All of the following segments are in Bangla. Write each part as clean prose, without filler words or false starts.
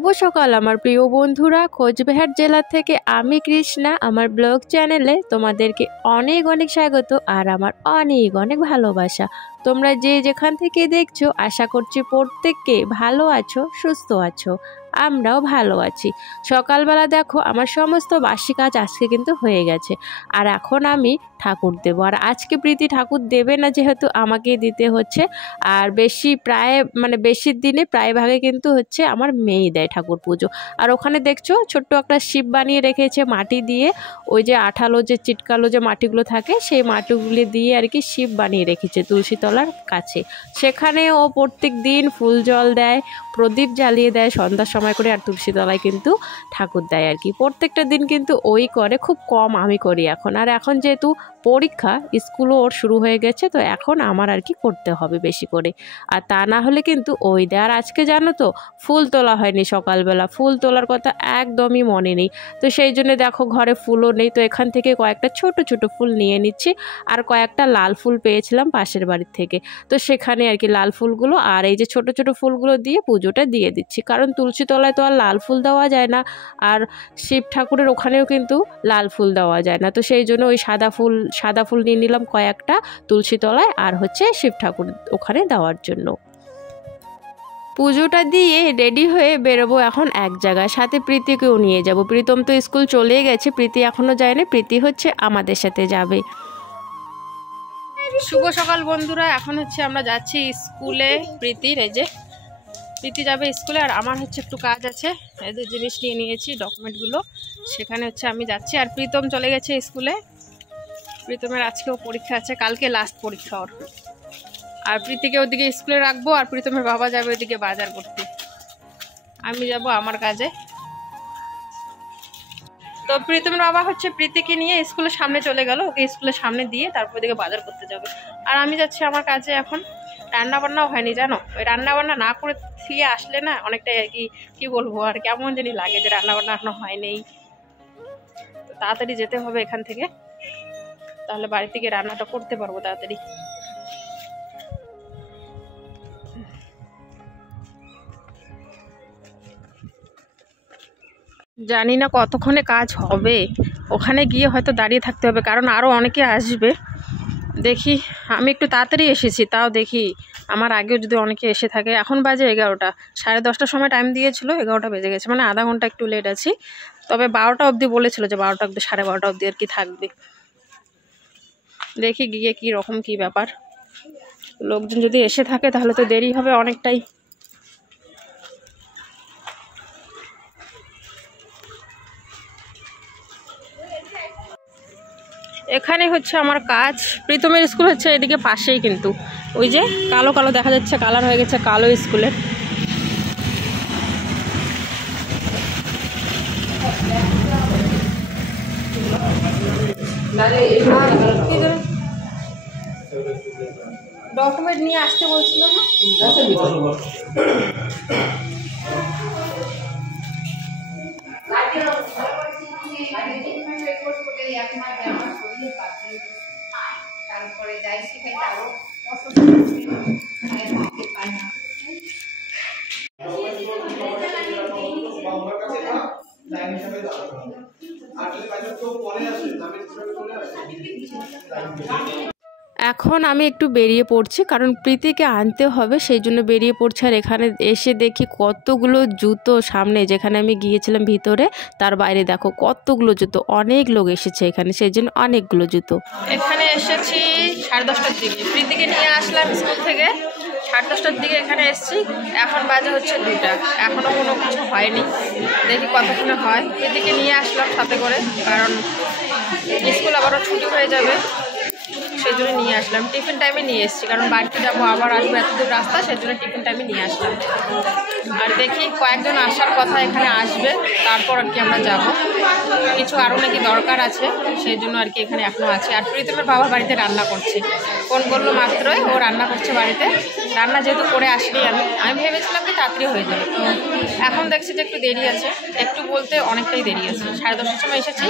শুভ সকাল আমার প্রিয় বন্ধুরা। কোচবিহার জেলা থেকে আমি কৃষ্ণা আমার ব্লগ চ্যানেলে তোমাদেরকে অনেক অনেক স্বাগত আর আমার অনেক অনেক ভালোবাসা। তোমরা যে যেখান থেকে দেখছো আশা করছি প্রত্যেককে ভালো আছো, সুস্থ আছো। আমরাও ভালো আছি। সকালবেলা দেখো আমার সমস্ত বাসি কাজ আজকে কিন্তু হয়ে গেছে, আর এখন আমি ঠাকুর দেব। আর আজকে প্রীতি ঠাকুর দেবে না, যেহেতু আমাকেই দিতে হচ্ছে। আর বেশির দিনে প্রায় ভাগে কিন্তু হচ্ছে আমার মেয়েই দেয় ঠাকুর পুজো। আর ওখানে দেখছো ছোট্ট একটা শিব বানিয়ে রেখেছে মাটি দিয়ে, ওই যে আঠালো যে চিটকালো যে মাটিগুলো থাকে সেই মাটিগুলি দিয়ে আর কি শিব বানিয়ে রেখেছে তুলসী তলার কাছে। সেখানে ও প্রত্যেক দিন ফুল জল দেয়, প্রদীপ জ্বালিয়ে দেয় সন্ধ্যার সময় করে, আর তুলসী তলায় কিন্তু ঠাকুর দেয় আর কি। প্রত্যেকটা দিন কিন্তু ওই করে, খুব কম আমি করি এখন। আর এখন যেহেতু পরীক্ষা, স্কুলও ওর শুরু হয়ে গেছে, তো এখন আমার আর কি করতে হবে বেশি করে, আর তা না হলে কিন্তু ওই দেয়। আর আজকে জানো তো ফুল তোলা হয়নি সকালবেলা, ফুল তোলার কথা একদমই মনে নেই। তো সেই জন্য দেখো ঘরে ফুলও নেই, তো এখান থেকে কয়েকটা ছোট ছোট ফুল নিয়ে নিচ্ছি। আর কয়েকটা লাল ফুল পেয়েছিলাম পাশের বাড়ির থেকে, তো সেখানে আর কি লাল ফুলগুলো আর এই যে ছোট ছোট ফুলগুলো দিয়ে পুজোটা দিয়ে দিচ্ছি। কারণ তুলসী তলায় তো আর লাল ফুল দেওয়া যায় না, আর শিব ঠাকুরের ওখানেও কিন্তু লাল ফুল দেওয়া যায় না। তো সেই জন্য ওই সাদা ফুল নিয়ে নিলাম কয়েকটা তুলসী তলায়, আর হচ্ছে শিব ঠাকুর ওখানে দেওয়ার জন্য। পুজোটা দিয়ে রেডি হয়ে বেরোবো এখন এক জায়গায়, সাথে প্রীতিকেও নিয়ে যাব। প্রীতম তো স্কুল চলে গেছে, প্রীতি এখনো যায়নি, প্রীতি হচ্ছে আমাদের সাথে যাবে। শুভ সকাল বন্ধুরা, এখন হচ্ছে আমরা যাচ্ছি স্কুলে। প্রীতি যাবে স্কুলে, আর আমার হচ্ছে একটু কাজ আছে, এদের জিনিস নিয়ে নিয়েছি ডকুমেন্টগুলো, সেখানে হচ্ছে আমি যাচ্ছি। আর প্রীতম চলে গেছে স্কুলে, প্রীতমের আজকেও পরীক্ষা আছে, কালকে লাস্ট পরীক্ষা ওর। আর প্রীতিকে ওদিকে স্কুলে রাখবো, আর প্রীতমের বাবা যাবে ওদিকে বাজার করতে, আমি যাব আমার কাজে। তো প্রীতমের বাবা হচ্ছে প্রীতিকে নিয়ে স্কুলের সামনে চলে গেল, ওকে স্কুলের সামনে দিয়ে তারপর ওদিকে বাজার করতে যাবে। আর আমি যাচ্ছি আমার কাজে। এখন রান্না বান্নাও হয়নি জানো, ওই রান্না বান্না না করে থেকে আসলে না অনেকটাই আর কি বলবো, আর কেমন জানি লাগে যে রান্না বান্না এখনো হয়নি। তাড়াতাড়ি যেতে হবে এখান থেকে, তাহলে বাড়ি থেকে রান্নাটা করতে পারবো তাড়াতাড়ি। জানি না কতক্ষণে কাজ হবে, ওখানে গিয়ে হয়তো দাঁড়িয়ে থাকতে হবে, কারণ আরও অনেকে আসবে। দেখি, আমি একটু তাড়াতাড়ি এসেছি, তাও দেখি আমার আগেও যদি অনেকে এসে থাকে। এখন বাজে 11টা, 10:30টার সময় টাইম দিয়েছিল, 11টা বেজে গেছে, মানে আধা ঘন্টা একটু লেট আছি। তবে 12টা অবধি বলেছিল, যে 12টা অবধি 12:30 অবধি আর কি থাকবে। দেখি গিয়ে কি রকম কি ব্যাপার, লোকজন যদি এসে থাকে তাহলে তো দেরি হবে অনেকটাই। এখানে হচ্ছে আমার কাজ। প্রীতমের স্কুল হচ্ছে এদিকে পাশেই, কিন্তু ওই যে কালো কালো দেখা যাচ্ছে, কালার হয়ে গেছে কালো স্কুলের। ডকুমেন্ট নিয়ে আসতে বলছিল না, তারপরে যাই শিখাই আরো এখন আমি একটু বেরিয়ে পড়ছি, কারণ প্রীতিকে আনতে হবে, সেই জন্য বেরিয়ে পড়ছি। আর এখানে এসে দেখি কতগুলো জুতো, সামনে যেখানে আমি গিয়েছিলাম ভিতরে তার বাইরে দেখো কতগুলো জুতো, অনেক লোক এসেছে এখানে, সেই জন্য অনেকগুলো জুতো। এখানে এসেছি 10:30টার দিকে, প্রীতিকে নিয়ে আসলাম স্কুল থেকে 10:30টার দিকে এখানে এসেছি। এখন বাজে হচ্ছে 2টা, এখনও কোনো কিছু হয়নি, দেখি কতক্ষণে হয়। প্রীতিকে নিয়ে আসলাম সাথে করে, কারণ স্কুল আবারও ছুটি হয়ে যাবে, সেই জন্য নিয়ে আসলাম। টিফিন টাইমে নিয়ে এসেছি, কারণ বাড়িতে যাবো আবার আসবো, এত দূর রাস্তা, সেই জন্য টিফিন টাইমে নিয়ে আসলাম। আর দেখি কয়েকজন আসার কথা এখানে আসবে, তারপর আর কি আমরা যাব। কিছু আরও নাকি দরকার আছে, সেই জন্য আর কি এখানে এখনও আছে। আর প্রীতমের বাবা বাড়িতে রান্না করছে, ফোন করলো মাত্রই, ও রান্না করছে বাড়িতে। রান্না যেহেতু করে আসলি আমি ভেবেছিলাম কি তাড়াতাড়ি হয়ে যাবে, তো এখন দেখছি যে একটু দেরি আছে, একটু বলতে অনেকটাই দেরি আছে। 10:30টার সময় এসেছি,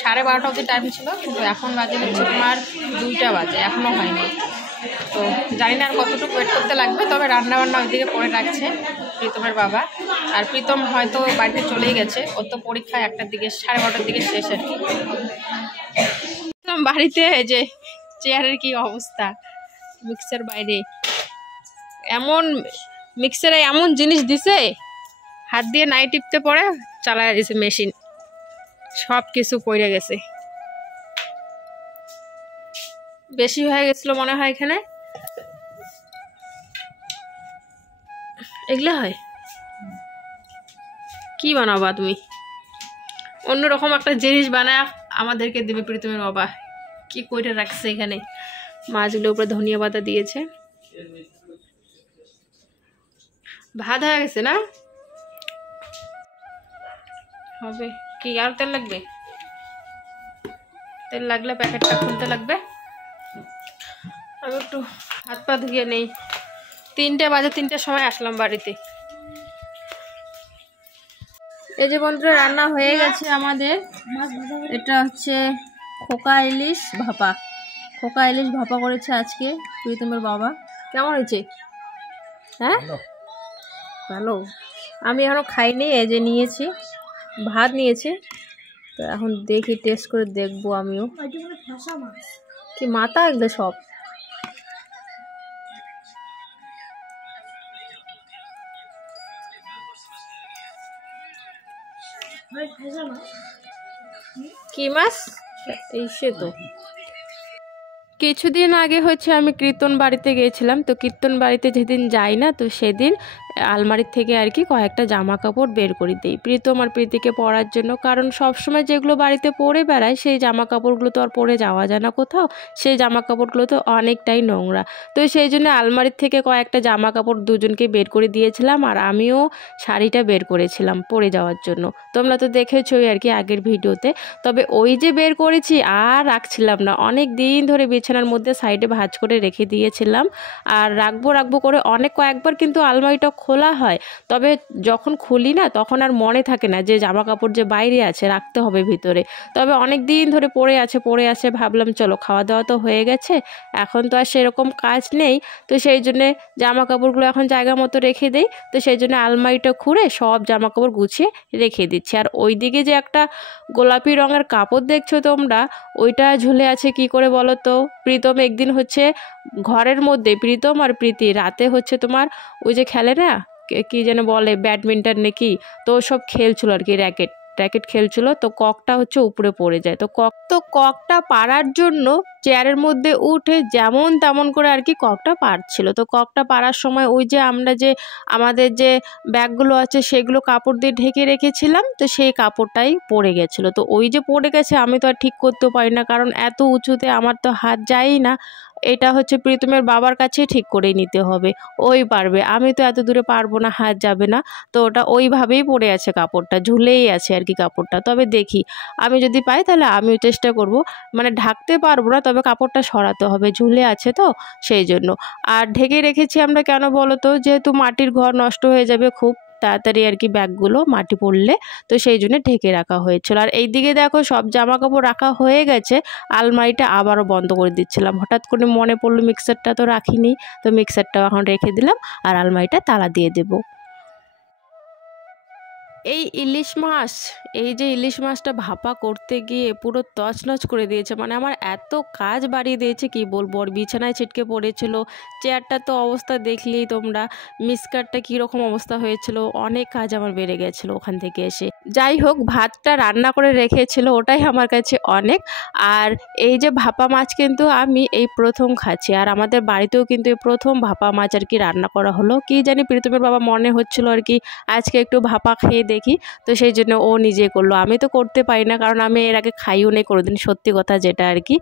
12:30 অবধি টাইম ছিল, কিন্তু এখন বাজে হচ্ছে তোমার 2টা বাজে, এখনও হয়নি। তো জানি না আর কতটুকু ওয়েট করতে লাগবে, তবে রান্না বান্না ওইদিকে করে রাখছে প্রীতমের বাবা, আর প্রীতম হয়তো বাড়িতে চলেই গেছে, ওর তো পরীক্ষা 1টার দিকে, 12:30টার দিকে শেষ আর কি। বাড়িতে যে চেয়ারের কি অবস্থা, মিক্সার বাইরে এমন মিক্সারে এমন জিনিস দিছে, হাত দিয়ে নাই টিপতে পরে চালায় দিছে মেশিন, সব কিছু পড়ে গেছে। বেশি হয়ে গেছিল মনে হয় এখানে, এগুলো হয় কি বানাবা তুমি? অন্যরকম একটা জিনিস বানায় আমাদেরকে দেবে প্রীতমের বাবা। কি কইটা রাখছে এখানে, মাছগুলোর উপরে ধনিয়া পাতা দিয়েছে। ভাত হয়ে গেছে না? হবে কি আর তেল লাগবে? তেল লাগলে প্যাকেটটা খুলতে লাগবে। আমি একটু হাত পা ধুয়ে নেই। 3টে বাজে, 3টার সময় আসলাম বাড়িতে। এই যে বন্ধুরা রান্না হয়ে গেছে আমাদের। এটা হচ্ছে খোকা ইলিশ ভাপা। খোকা ইলিশ ভাপা করেছে আজকে প্রীতমের বাবা। কেমন হয়েছে? হ্যাঁ ভালো। আমি এখনো খাইনি, এই যে নিয়েছি, ভাত নিয়েছি, তো এখন দেখি টেস্ট করে দেখবো আমিও। কি মাথা একদম সব। কি মাছ? এই সে তো কিছুদিন আগে হচ্ছে আমি কীর্তন বাড়িতে গিয়েছিলাম, তো কীর্তন বাড়িতে যেদিন যাই না, তো সেদিন আলমারির থেকে আর কি কয়েকটা জামা কাপড় বের করে দিই প্রীতম আর প্রীতিকে পরার জন্য। কারণ সবসময় যেগুলো বাড়িতে পরে বেড়ায় সেই জামা কাপড়গুলো তো আর পরে যাওয়া যায় না কোথাও, সেই জামা কাপড়গুলো তো অনেকটাই নোংরা। তো সেই জন্য আলমারির থেকে কয়েকটা জামা কাপড় দুজনকে বের করে দিয়েছিলাম, আর আমিও শাড়িটা বের করেছিলাম পরে যাওয়ার জন্য। তোমরা তো দেখেছোই আর কি আগের ভিডিওতে। তবে ওই যে বের করেছি আর রাখছিলাম না, অনেক দিন ধরে বিছানার মধ্যে সাইডে ভাঁজ করে রেখে দিয়েছিলাম। আর রাখবো করে কয়েকবার কিন্তু আলমারিটা খোলা হয়, তবে যখন খুলি না তখন আর মনে থাকে না যে জামা কাপড় যে বাইরে আছে রাখতে হবে ভিতরে। তবে অনেক দিন ধরে পড়ে আছে, ভাবলাম চলো খাওয়া দাওয়া তো হয়ে গেছে, এখন তো আর সেরকম কাজ নেই, তো সেই জন্যে জামা কাপড়গুলো এখন জায়গা মতো রেখে দেই। তো সেই জন্য আলমারিটা খুঁড়ে সব জামা কাপড় গুছিয়ে রেখে দিচ্ছি। আর ওইদিকে যে একটা গোলাপি রঙের কাপড় দেখছো তোমরা, ওইটা ঝুলে আছে কি করে বলো তো? প্রীতম একদিন হচ্ছে ঘরের মধ্যে, প্রীতম আর প্রীতি রাতে হচ্ছে তোমার ওই যে খেলে না কি যেন বলে, ব্যাডমিন্টন নাকি, তো সব খেলছিল আর কি, র্যাকেট খেলছিল, তো ককটা হচ্ছে উপরে পড়ে যায়। তো ককটা পাড়ার জন্য চেয়ারের মধ্যে উঠে যেমন তেমন করে আর কি ককটা পাড়ছিল। তো ককটা পাড়ার সময় ওই যে আমরা যে আমাদের যে ব্যাগগুলো আছে সেগুলো কাপড় দিয়ে ঢেকে রেখেছিলাম, তো সেই কাপড়টাই পড়ে গেছিলো। তো ওই যে পড়ে গেছে, আমি তো আর ঠিক করতেও পারি না, কারণ এত উঁচুতে আমার তো হাত যায়ই না। এটা হচ্ছে প্রীতমের বাবার কাছেই ঠিক করে নিতে হবে, ওই পারবে, আমি তো এত দূরে পারবো না, হাত যাবে না। তো ওটা ওইভাবেই পড়ে আছে, কাপড়টা ঝুলেই আছে আর কি কাপড়টা। তবে দেখি আমি যদি পাই তাহলে আমিও চেষ্টা করব, মানে ঢাকতে পারবো না, তবে কাপড়টা সরাতে হবে, ঝুলে আছে তো সেই জন্য। আর ঢেকে রেখেছি আমরা কেন বলো তো? যেহেতু মাটির ঘর নষ্ট হয়ে যাবে খুব তাড়াতাড়ি আর কি ব্যাগগুলো মাটি পড়লে, তো সেই জন্য ঢেকে রাখা হয়েছিল। আর এইদিকে দেখো সব জামা কাপড় রাখা হয়ে গেছে, আলমারিটা আবারও বন্ধ করে দিচ্ছিলাম। হঠাৎ করে মনে পড়লো মিক্সারটা তো রাখিনি, তো মিক্সারটাও এখন রেখে দিলাম আর আলমারিটা তালা দিয়ে দেবো। এই ইলিশ মাছটা ভাপা করতে গিয়ে পুরো তছনছ করে দিয়েছে, মানে আমার এত কাজ বাড়িয়ে দিয়েছে কি বলবো। আর বিছানায় ছিটকে পড়েছিল, চেয়ারটা তো অবস্থা দেখলেই তোমরা, মিসকারটা কীরকম অবস্থা হয়েছিল, অনেক কাজ আমার বেড়ে গেছিলো ওখান থেকে এসে। যাই হোক, ভাতটা রান্না করে রেখেছিল, ওটাই আমার কাছে অনেক। আর এই যে ভাপা মাছ কিন্তু আমি এই প্রথম খাচ্ছি, আর আমাদের বাড়িতেও কিন্তু এই প্রথম ভাপা মাছ আর কি রান্না করা হলো। কি জানি প্রীতমের বাবা মনে হচ্ছিল আর কি আজকে একটু ভাপা খেয়ে দেখি, তো সেই জন্য ও নিজে করলো। আমি তো করতে পারি না, কারণ আমি এর আগে খাইও নেই কোনোদিন, সত্যি কথা যেটা আর কি।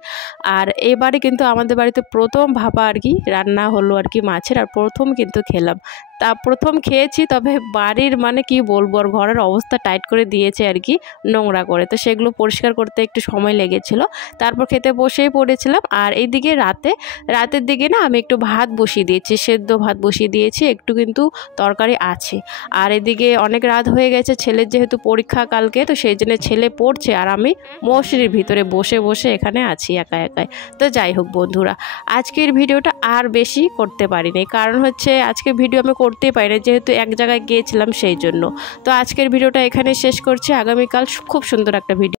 আর এবারে কিন্তু আমাদের বাড়িতে প্রথম ভাপা আর কি রান্না হলো আর কি মাছের, আর প্রথম কিন্তু খেলাম। তা প্রথম খেয়েছি, তবে বাড়ির মানে কি বলবো, আর ঘরের অবস্থা টাইট করে দিয়েছে আর কি নোংরা করে, তো সেগুলো পরিষ্কার করতে একটু সময় লেগেছিলো। তারপর খেতে বসেই পড়েছিলাম। আর এইদিকে রাতের দিকে না আমি একটু ভাত বসিয়ে দিয়েছি, সেদ্ধ ভাত বসিয়ে দিয়েছি, একটু কিন্তু তরকারি আছে। আর এদিকে অনেক রাত হয়ে গেছে, ছেলের যেহেতু পরীক্ষা কালকে, তো সেই জন্য ছেলে পড়ছে আর আমি মশারির ভিতরে বসে এখানে আছি একাই। তো যাই হোক বন্ধুরা, আজকের ভিডিওটা আর বেশি করতে পারিনি, কারণ হচ্ছে আজকের ভিডিও আমি করতেই পারি না, যেহেতু এক জায়গায় গিয়েছিলাম সেই জন্য। তো আজকের ভিডিওটা এখানে শেষ করছি, আগামীকাল খুব সুন্দর একটা ভিডিও